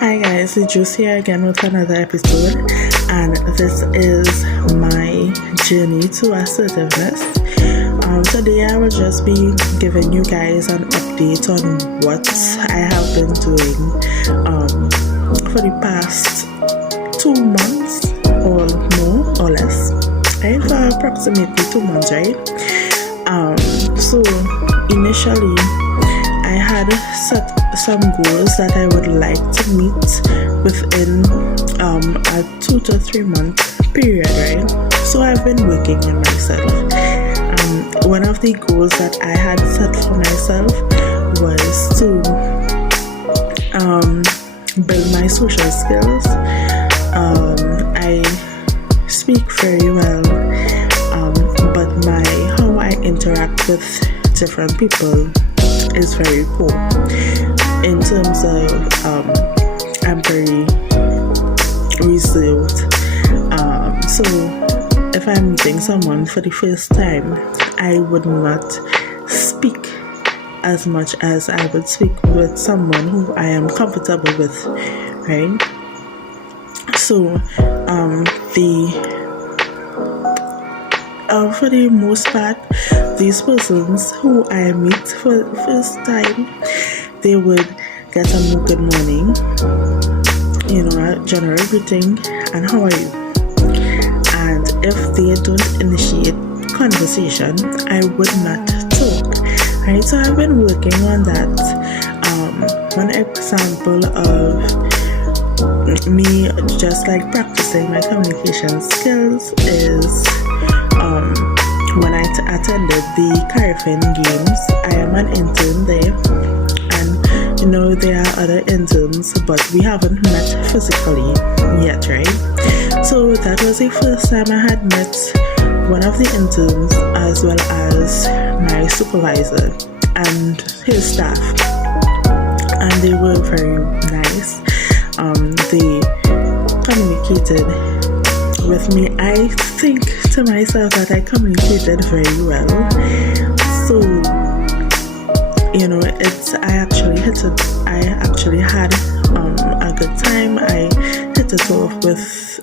Hi guys, it's Juice here again with another episode, and this is my journey to assertiveness. Today I will just be giving you guys an update on what I have been doing for the past 2 months or more or less, right? For approximately 2 months, right? So initially I had set some goals that I would like to meet within a 2 to 3 month period, right? So I've been working on myself. One of the goals that I had set for myself was to build my social skills. I speak very well, but how I interact with different people is very poor. In terms of I'm very reserved. So if I'm meeting someone for the first time, I would not speak as much as I would speak with someone who I am comfortable with, right? So for the most part, these persons who I meet for the first time, they would get a good morning, a general greeting, and how are you? And if they don't initiate conversation, I would not talk, right? So I've been working on that. One example of me just like practicing my communication skills is when I attended the Caribbean Games. I am an intern there, and there are other interns, but we haven't met physically yet, right? So that was the first time I had met one of the interns as well as my supervisor and his staff, and they were very nice. They communicated with me. I think to myself that I communicated very well. So I actually had a good time. I hit it off with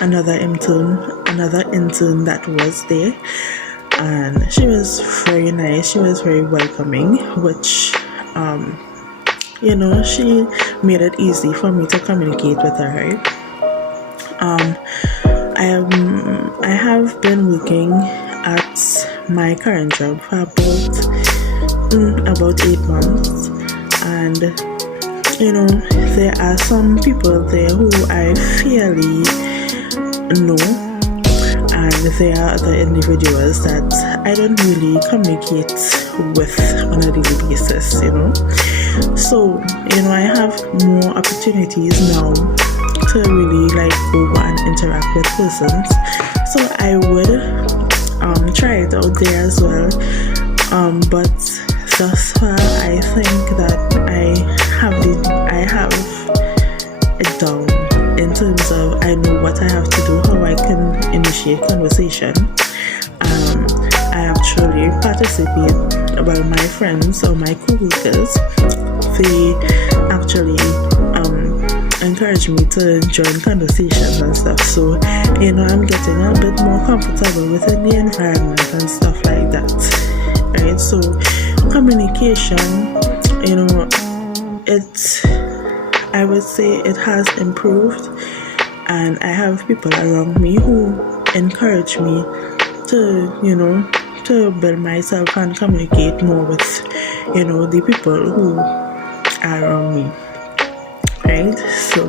another intern that was there, and she was very nice. She was very welcoming, which she made it easy for me to communicate with her, right? I have been working at my current job for about 8 months, and there are some people there who I fairly know, and there are other individuals that I don't really communicate with on a daily basis, So I have more opportunities now to really go over and interact with persons. So I would try it out there as well. But thus far, I think that I have it down in terms of I know what I have to do, how I can initiate conversation. I actually participate. Well, my friends or my co-workers, they actually encourage me to join conversations and stuff. So I'm getting a bit more comfortable within the environment and stuff like that, right? So communication, I would say it has improved, and I have people around me who encourage me to build myself and communicate more with the people who are around me, right? So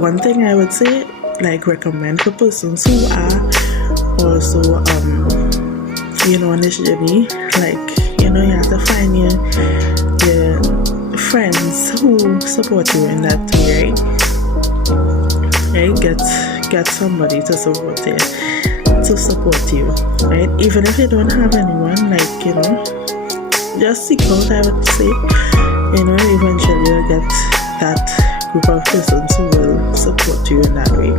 one thing I would say, recommend for persons who are also on this journey, you have to find your friends who support you in that way, right? Get somebody to support you, right? Even if you don't have anyone, just seek out, I would say. Eventually you'll get that group of persons who will support you in that way,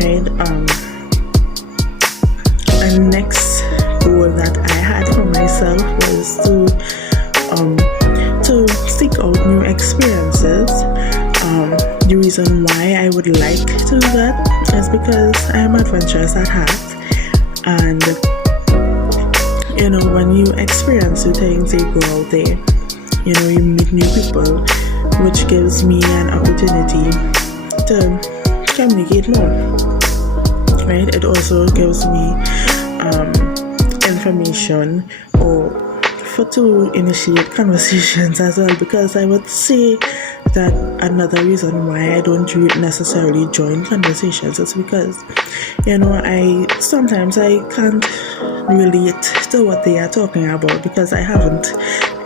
right? And next goal that I had for myself was to seek out new experiences. reason why I would like to do that is because I am adventurous at heart, and when you experience new things, you go out there, you meet new people, which gives me an opportunity to communicate more, right? It also gives me information or to initiate conversations as well, because I would say that another reason why I don't necessarily join conversations is because I sometimes can't relate to what they are talking about because I haven't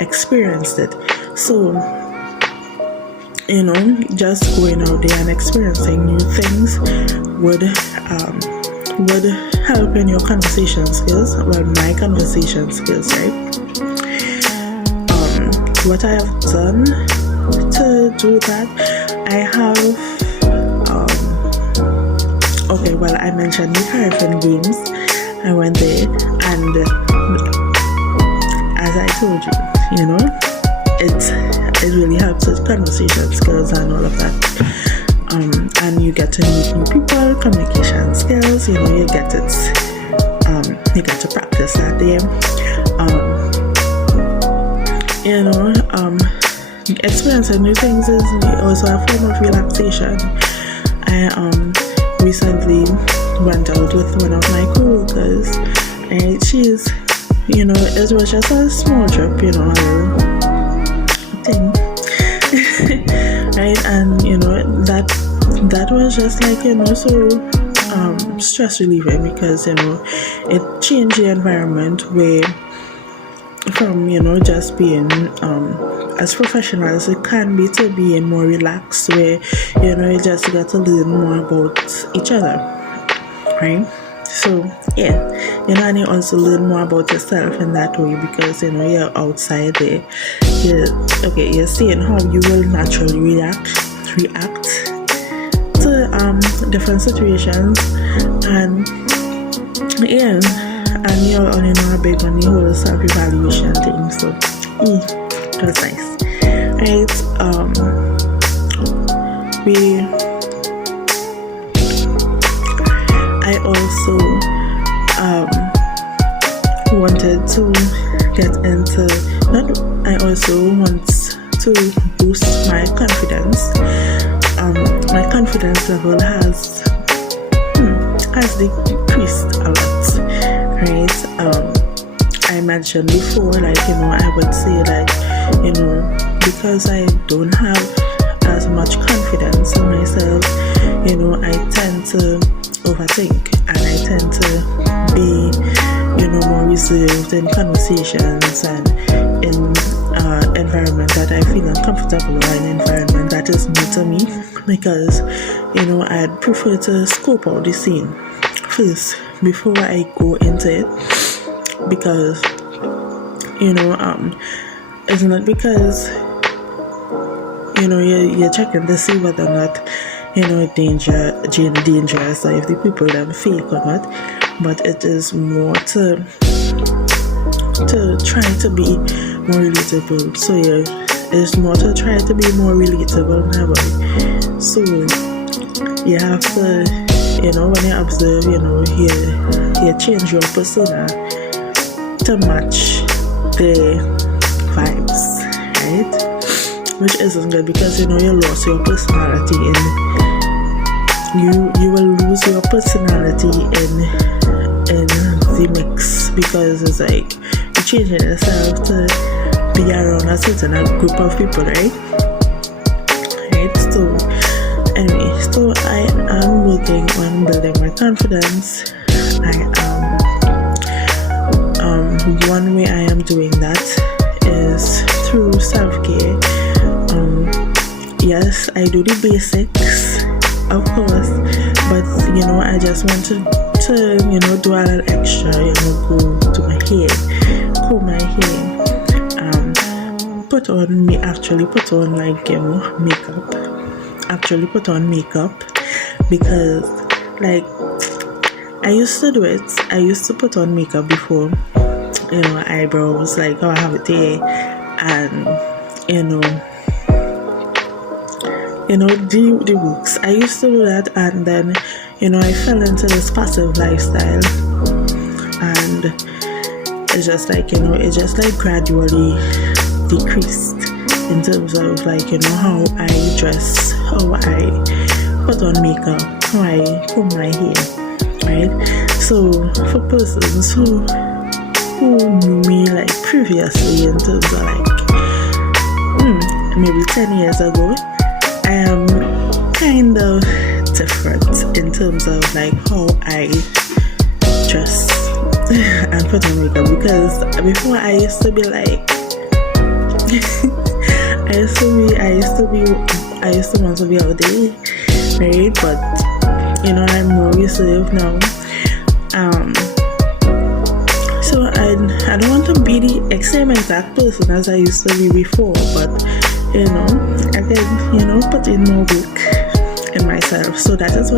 experienced it. So just going out there and experiencing new things would help in your conversation skills. Well, my conversation skills, right? What I have done to do that, I have I mentioned the Caribbean Games. I went there, and as I told you, it really helps with conversation skills and all of that. And you get to meet new people, communication skills. You get it. You get to practice that there. Experiencing new things is also a form of relaxation. I recently went out with one of my coworkers, and she's, it was just a small trip, a thing, right? And that was just like so stress relieving, because it changed the environment where from just being as professional as it can be to being more relaxed, where you just get to learn more about each other, right? So and you also learn more about yourself in that way, because you're outside there, you're seeing how you will naturally react to different situations, and and you're on a big on the whole self-evaluation thing. So that's nice, right? I also wanted to get into I also want to boost my confidence. My confidence level has decreased a lot, right? I mentioned before, I would say because I don't have as much confidence in myself, I tend to overthink, and I tend to be, more reserved in conversations and in environment that I feel uncomfortable, or an environment that is new to me, because I'd prefer to scope out the scene first before I go into it, because it's not because you're checking to see whether or not dangerous, or if the people them fake or not, but it is more to try to be more relatable. So it's more to try to be more relatable now. So you have to, when you observe, you change your persona to match the vibes, right? Which isn't good, because you lost your personality you will lose your personality in the mix, because it's like you're changing yourself to be around a certain group of people, right? So anyway, so I am working on building my confidence. One way I am doing that is through self-care. Yes, I do the basics, of course, but I just want to do a little extra, go to my hair, comb my hair, put on makeup, because I used to do it. I used to put on makeup before, eyebrows, how I have it there, and the books. I used to do that, and then I fell into this passive lifestyle, and it's just like it just like gradually decreased in terms of like how I dress, how I put on makeup, how I comb my hair, right? So for persons who knew me like previously in terms of like maybe 10 years ago, I am kind of different in terms of like how I dress and put on makeup, because before I used to be like I used to want to be out there, right? But I'm more reserved now. So I don't want to be the same exact person as I used to be before, but I can put in more work in myself. So that is what